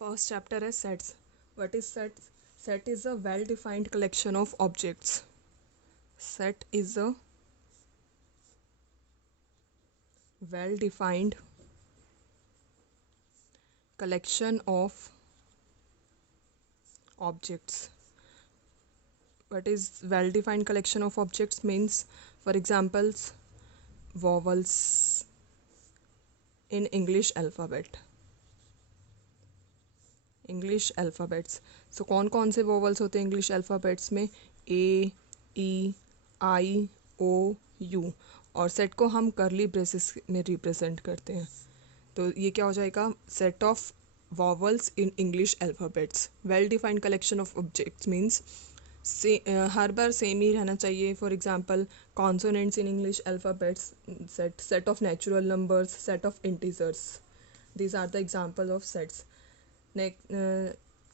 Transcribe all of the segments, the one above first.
First chapter is sets. What is sets? Set is a well-defined collection of objects. Set is a well-defined collection of objects. What is well-defined collection of objects means? For examples, vowels in English alphabet. English alphabets. So कौन कौन से vowels होते हैं English alphabets में? ए, ई, आई, ओ, you. और set को हम करली ब्रेसेस में रिप्रेजेंट करते हैं. तो ये क्या हो जाएगा? Set of vowels in English alphabets. Well defined collection of objects means हर बार सेम ही रहना चाहिए. For example consonants in English alphabets set of natural numbers, set of integers. These are the example of sets.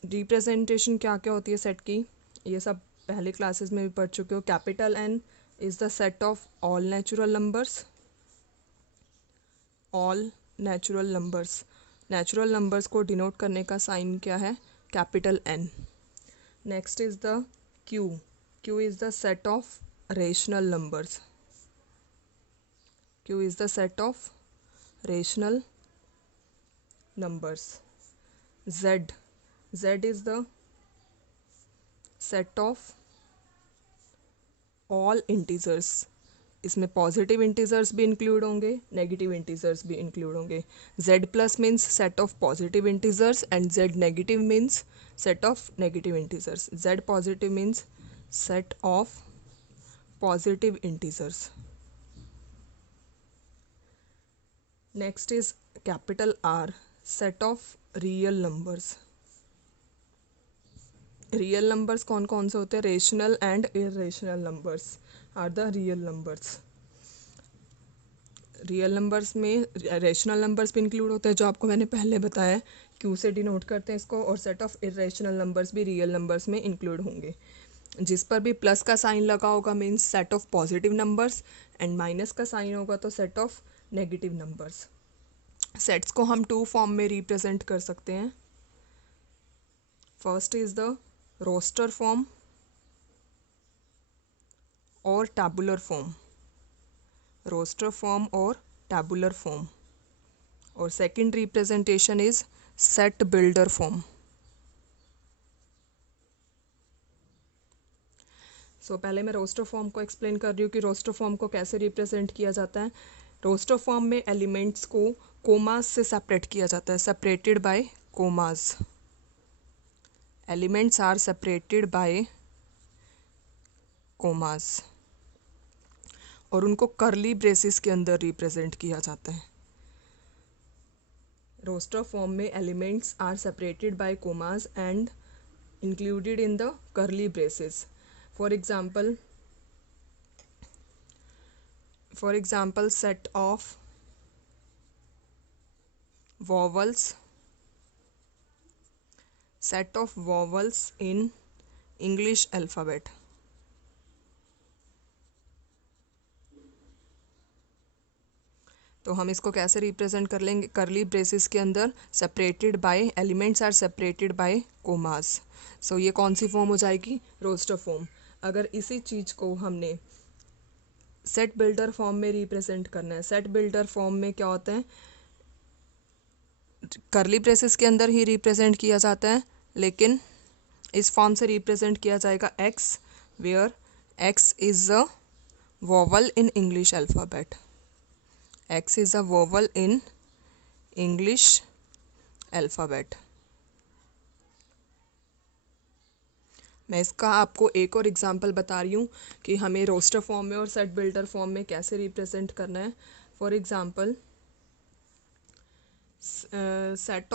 Representation क्या क्या होती है set की, ये सब पहले क्लासेस में भी पढ़ चुके हो. Capital N is the set of all natural numbers. All natural numbers. Natural numbers को डिनोट करने का साइन क्या है? Capital N. Next is the Q. Q is the set of rational numbers. Q is the set of rational numbers. Z. Z is the set of all integers. इसमें positive integers भी include होंगे, negative integers भी include होंगे. Z plus means set of positive integers and Z negative means set of negative integers. Z positive means set of positive integers. Next is capital R, set of real numbers. Real numbers कौन कौन से होते हैं? Rational and irrational numbers are the real numbers. Real numbers में rational numbers भी include होते हैं जो आपको मैंने पहले बताया, क्यू से डिनोट करते हैं इसको. और सेट ऑफ इरेशनल नंबर्स भी रियल नंबर्स में इंक्लूड होंगे. जिस पर भी प्लस का साइन लगा होगा means set of positive numbers, and minus का साइन होगा तो set of negative numbers. Sets को हम टू फॉर्म में रिप्रेजेंट कर सकते हैं. First is the roster form और टैबुलर फॉर्म. रोस्टर फॉर्म और टैबुलर फॉर्म. और second representation is set builder form. So पहले मैं रोस्टर फॉर्म को एक्सप्लेन कर रही हूँ कि रोस्टर फॉर्म को कैसे रिप्रेजेंट किया जाता है. रोस्टर फॉर्म में एलिमेंट्स को कोमास से सेपरेट किया जाता है. Separated by commas. Elements are separated by commas. और उनको करली ब्रेसेस के अंदर रिप्रेजेंट किया जाता है. रोस्टर फॉर्म में elements are separated by commas and included in the curly braces. For example, set of vowels in English alphabet. तो हम इसको कैसे रिप्रेजेंट कर लेंगे? करली ब्रेसेस के अंदर separated by, elements are separated by commas. So ये कौन सी फॉर्म हो जाएगी? Roster form. अगर इसी चीज़ को हमने सेट बिल्डर फॉर्म में रिप्रेजेंट करना है. सेट बिल्डर फॉर्म में क्या होता है? करली ब्रेसेस के अंदर ही रिप्रेजेंट किया जाता है, लेकिन इस फॉर्म से रिप्रेजेंट किया जाएगा x, where x is a vowel in English alphabet. X is a vowel in English alphabet. मैं इसका आपको एक और एग्जांपल बता रही हूँ कि हमें रोस्टर फॉर्म में और सेट बिल्डर फॉर्म में कैसे रिप्रेजेंट करना है. For example, set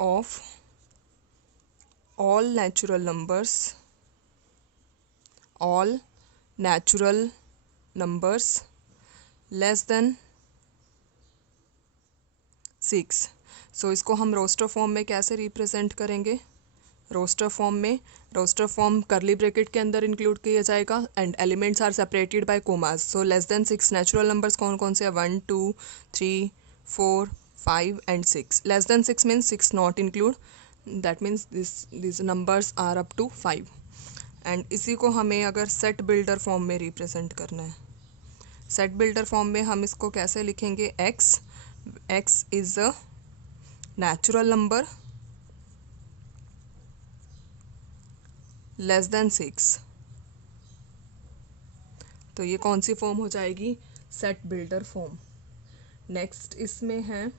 of all natural numbers less than 6. सो इसको हम रोस्टर फॉर्म में कैसे रिप्रेजेंट करेंगे? रोस्टर फॉर्म करली ब्रैकेट के अंदर इंक्लूड किया जाएगा and elements are separated by commas. So less than 6 natural numbers कौन कौन से हैं? 1, 2, 3, 4, 5 and 6. Less than 6 means 6 not include. That means these numbers are up to 5. And इसी को हमें अगर सेट बिल्डर फॉर्म में रिप्रेजेंट करना है, सेट बिल्डर फॉर्म में हम इसको कैसे लिखेंगे? x is a natural number less than 6. तो ये कौन सी फॉर्म हो जाएगी? Set builder form. नेक्स्ट इसमें है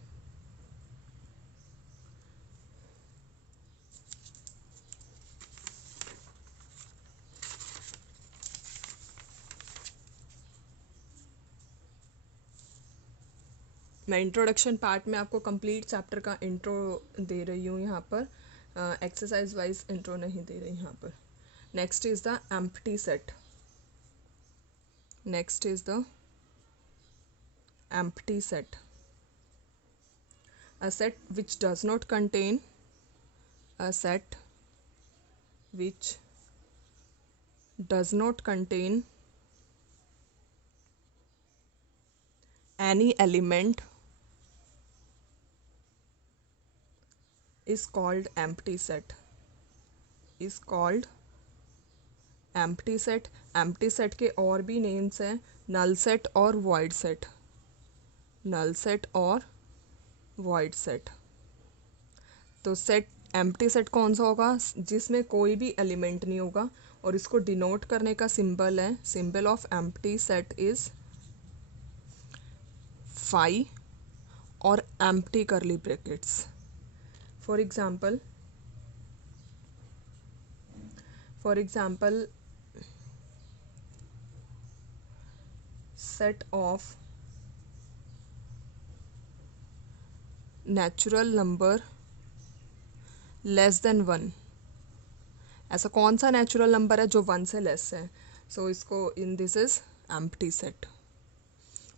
मैं इंट्रोडक्शन पार्ट में आपको कंप्लीट चैप्टर का इंट्रो दे रही हूँ यहाँ पर, एक्सरसाइज वाइज इंट्रो नहीं दे रही यहाँ पर. Next is the empty set. Next is the empty set. A set which does not contain a set which does not contain any element is called empty set. Is called empty set. empty set के और भी names हैं, null set और void set. null set और void set. तो set empty set कौन सा होगा? जिसमें कोई भी एलिमेंट नहीं होगा, और इसको डिनोट करने का सिंबल है, symbol of empty set is phi और empty curly brackets. For example set of natural number less than 1. ऐसा कौन सा नेचुरल नंबर है जो 1 से लेस है? सो इसको in this is empty set.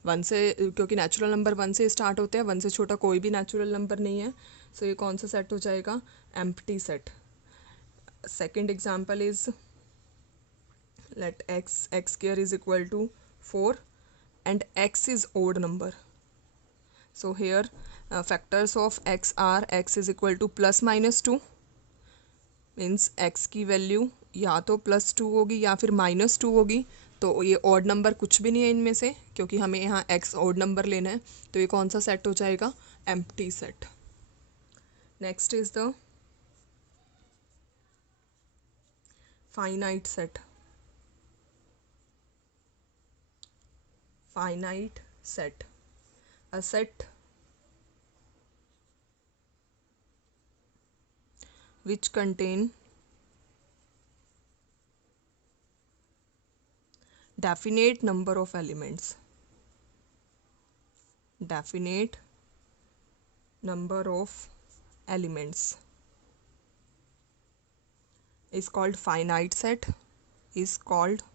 1 से, क्योंकि नेचुरल नंबर 1 से स्टार्ट होते हैं, 1 से छोटा कोई भी नेचुरल नंबर नहीं है. सो ये कौन सा सेट हो जाएगा? Empty set. Second example is let x square is equal to 4 and x is odd number. So here factors of x are x is equal to plus minus 2, means x की value या तो +2 होगी या फिर -2 होगी. तो ये odd number कुछ भी नहीं है इनमें से, क्योंकि हमें यहाँ x ऑड नंबर लेना है. तो ये कौन सा सेट हो जाएगा? Empty set. Next is the finite set. Finite set. A set which contain definite number of elements. Definite number of elements is called finite set. Is called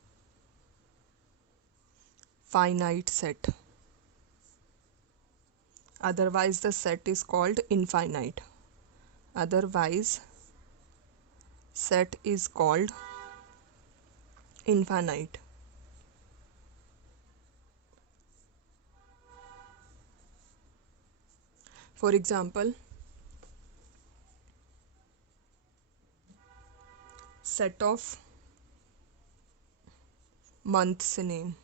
finite set. Otherwise the set is called infinite. Otherwise set is called infinite. For example, set of months name.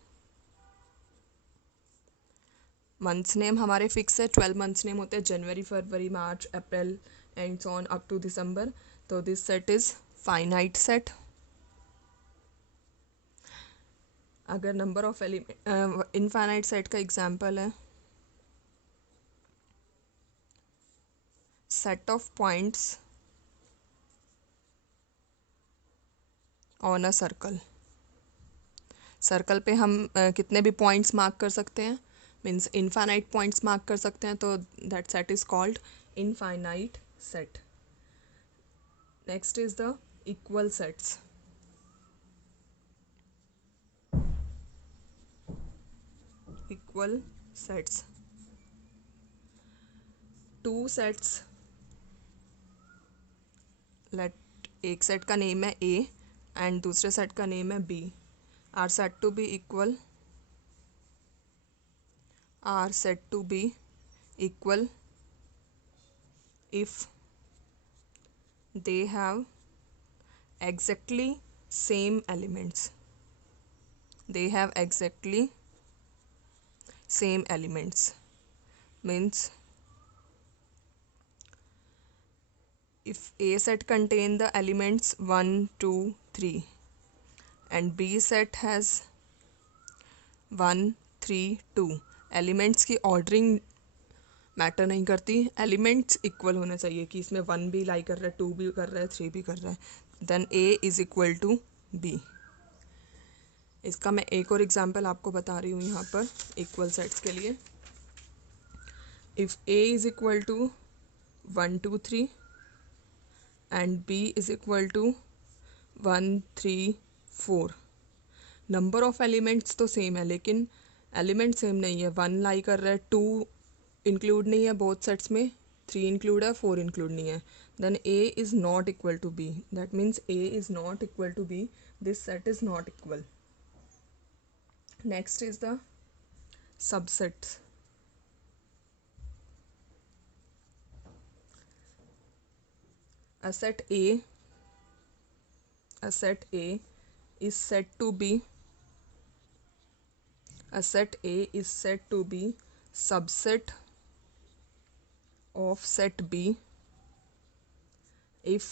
Months name हमारे fix है, 12 months name होते हैं, जनवरी, फरवरी, मार्च, अप्रैल and so on up to दिसंबर. तो this set is finite set. अगर number of element infinite set का एग्जांपल है set of points on a circle. Circle पे हम कितने भी पॉइंट्स मार्क कर सकते हैं, मीन्स इनफाइनाइट पॉइंट्स मार्क कर सकते हैं. तो that set is called infinite set. Next is the equal sets. Equal sets. Two sets, let एक सेट का नेम है ए एंड दूसरे सेट का नेम है B, are set to be equal, are said to be equal if they have exactly same elements. They have exactly same elements means if A set contain the elements 1 2 3 and B set has 1 3 2, elements की ordering matter नहीं करती, elements equal होना चाहिए कि इसमें 1 भी लाई कर रहा है, 2 भी कर रहा है, 3 भी कर रहा है, then A is equal to B। इसका मैं एक और एग्जांपल आपको बता रही हूँ यहाँ पर इक्वल सेट्स के लिए। If A is equal to 1 2 3 and B is equal to 1 3 4, number of elements तो सेम है लेकिन एलिमेंट सेम नहीं है। 1 लाई कर रहा है, 2 इंक्लूड नहीं है बोथ सेट्स में, 3 इंक्लूड है, 4 इंक्लूड नहीं है, then A is not equal to B। That means A is not equal to B, this set is not equal. Next is the subsets. A set A is said to be subset of set B if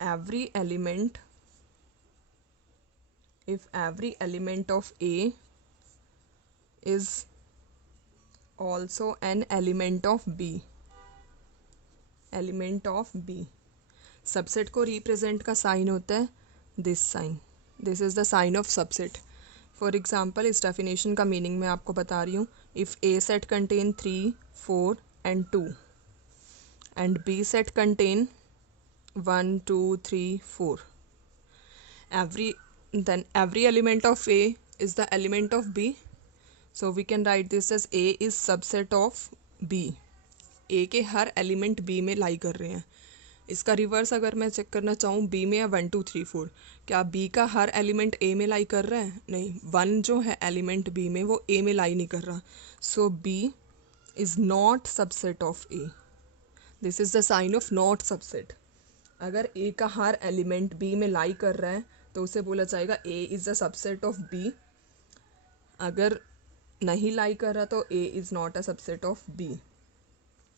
every element of A is also an element of B। Subset को represent का sign होता है this sign, this is the sign of subset. For example इस definition का meaning मैं आपको बता रही हूँ। If A set contain 3 4 and 2 and B set contain 1 2 3 4, every element of A is the element of B, so we can write this as A is subset of B। A के हर element B में लाई कर रहे हैं। इसका reverse अगर मैं check करना चाहूँ B में या 1 2 3 4, क्या B का हर एलिमेंट A में लाई कर रहा है? नहीं, 1 जो है एलिमेंट B में वो A में लाई नहीं कर रहा, so B is not subset of A। This is the sign of not subset. अगर A का हर एलिमेंट B में लाई कर रहा है तो उसे बोला जाएगा A is the subset of B। अगर नहीं लाई कर रहा तो A is not a subset of B।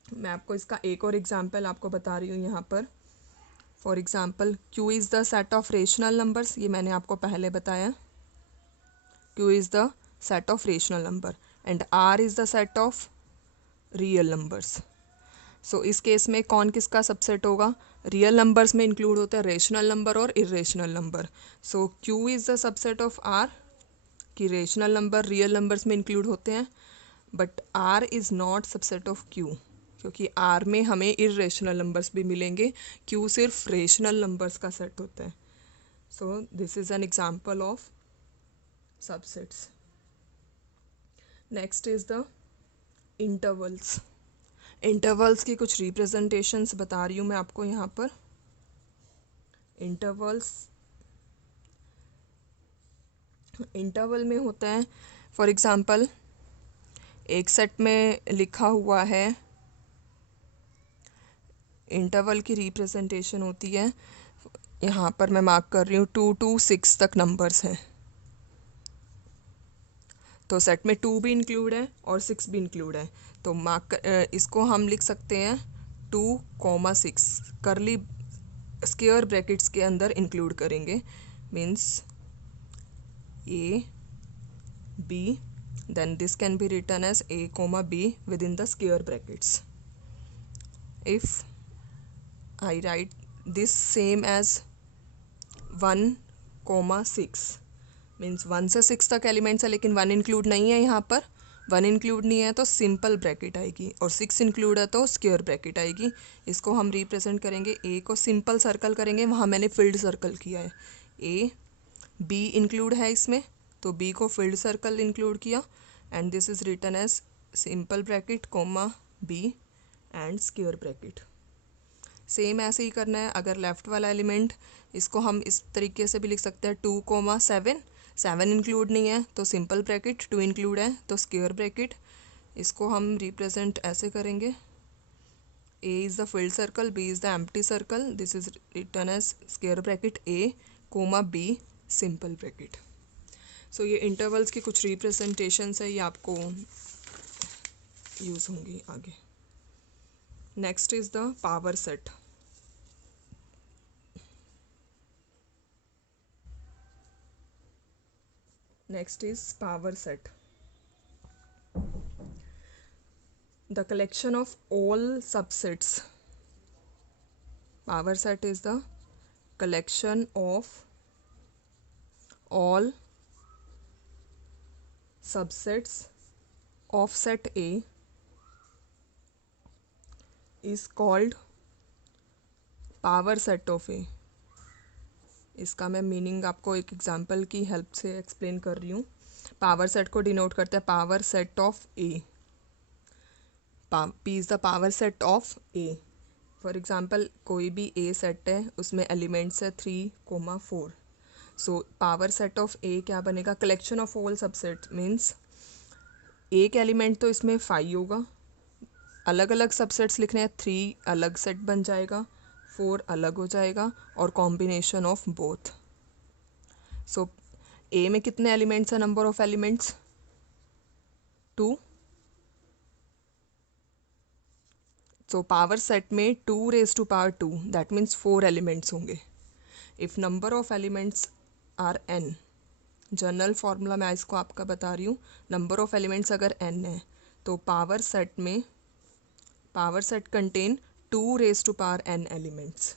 मैं आपको इसका एक और एग्जांपल आपको बता रही हूँ यहाँ पर। For example Q is the set of rational numbers, ये मैंने आपको पहले बताया। Q is the set of rational number and R is the set of real numbers. So इस केस में कौन किसका सबसेट होगा? रियल नंबर्स में इंक्लूड होता है रेशनल नंबर और irrational number. So Q is the subset of R, कि रेशनल नंबर रियल नंबर्स में इंक्लूड होते हैं, but R is not subset of Q, क्योंकि R में हमें इरेशनल नंबर्स भी मिलेंगे, Q सिर्फ रेशनल नंबर्स का सेट होता है। So this is an example of subsets. Next is the intervals. Intervals की कुछ रिप्रेजेंटेशंस बता रही हूँ मैं आपको यहाँ पर। इंटरवल में होता है, फॉर एग्जांपल एक सेट में लिखा हुआ है, इंटरवल की रिप्रेजेंटेशन होती है, यहाँ पर मैं मार्क कर रही हूँ 2 to 6 तक नंबर्स हैं, तो सेट में 2 भी इंक्लूड है और 6 भी इंक्लूड है, तो इसको हम लिख सकते हैं 2,6 करली स्क्वायर ब्रैकेट्स के अंदर इंक्लूड करेंगे, means A B, then this can be written as A comma B within the square brackets. If I write this same as 1,6 means 1 से 6 तक एलिमेंट्स है लेकिन 1 इंक्लूड नहीं है, यहाँ पर 1 इंक्लूड नहीं है तो सिंपल ब्रैकेट आएगी, और 6 इंक्लूड है तो स्क्वायर ब्रैकेट आएगी। इसको हम रिप्रेजेंट करेंगे, A को सिंपल सर्कल करेंगे, वहाँ मैंने फील्ड सर्कल किया है। A B इंक्लूड है इसमें, तो B को फील्ड सर्कल इंक्लूड किया, and this is written as simple bracket comma B and square bracket. Same ऐसे ही करना है। अगर लेफ़्ट वाला एलिमेंट, इसको हम इस तरीके से भी लिख सकते हैं 2,7, 7 इंक्लूड नहीं है तो सिंपल ब्रैकेट, 2 इंक्लूड है तो स्क्वायर ब्रैकेट। इसको हम रिप्रेजेंट ऐसे करेंगे, A is the filled circle, B is the empty circle. This is written as square bracket A, comma B, simple bracket. So ये intervals की कुछ representations है, ये आपको यूज़ होंगी आगे. Next is the power set. Next is power set. The collection of all subsets. Power set is the collection of all subsets of set A is called power set of A. इसका मैं meaning आपको एक example की help से explain कर रही हूँ. Power set को डिनोट करता है power set of A. P is the power set of A. For example कोई भी ए सेट है, उसमें एलिमेंट्स है 3,4. सो पावर सेट ऑफ ए क्या बनेगा? Collection of all subsets means एक एलिमेंट तो इसमें 5 होगा, अलग अलग सबसेट्स लिखने हैं, 3 अलग सेट बन जाएगा, 4 अलग हो जाएगा, और combination of both. So A में कितने एलिमेंट्स हैं? Number of elements 2. So power set में 2 raised to power 2, that means 4 elements होंगे. If number of elements are n, general formula मैं इसको आपका बता रही हूँ, नंबर ऑफ एलिमेंट्स अगर n है तो पावर सेट में power set contain 2 raised to power n elements.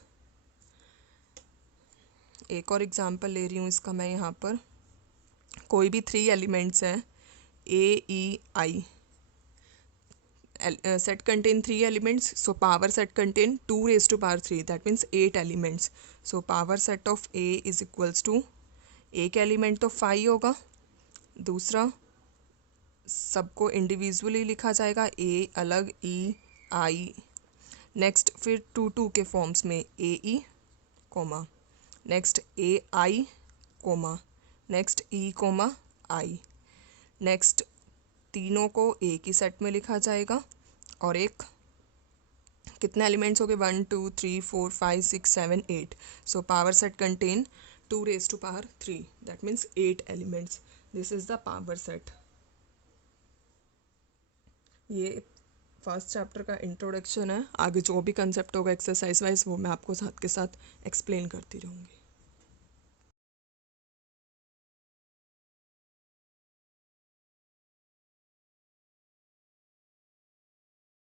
एक और एग्जांपल ले रही हूँ इसका मैं यहाँ पर. कोई भी 3 एलिमेंट्स हैं A, E, I. Set contain 3 elements, so power set contain 2 raised to power 3, that means 8 elements. So power set of A is equals to, एक एलिमेंट तो 5 होगा, दूसरा सबको इंडिविजुअली लिखा जाएगा, A अलग, E, I. नेक्स्ट फिर 2 के फॉर्म्स में AE, comma, next AI, comma, next E, comma, I. Next तीनों को एक ही सेट में लिखा जाएगा, और एक कितने एलिमेंट्स हो गए? 1 2 3 4 5 6 7 8. सो power set contain 2 raised to power 3, that means 8 elements. This is the power set. ये फर्स्ट चैप्टर का इंट्रोडक्शन है. आगे जो भी कंसेप्ट होगा एक्सरसाइज वाइज वो मैं आपको साथ के साथ एक्सप्लेन करती रहूँगी.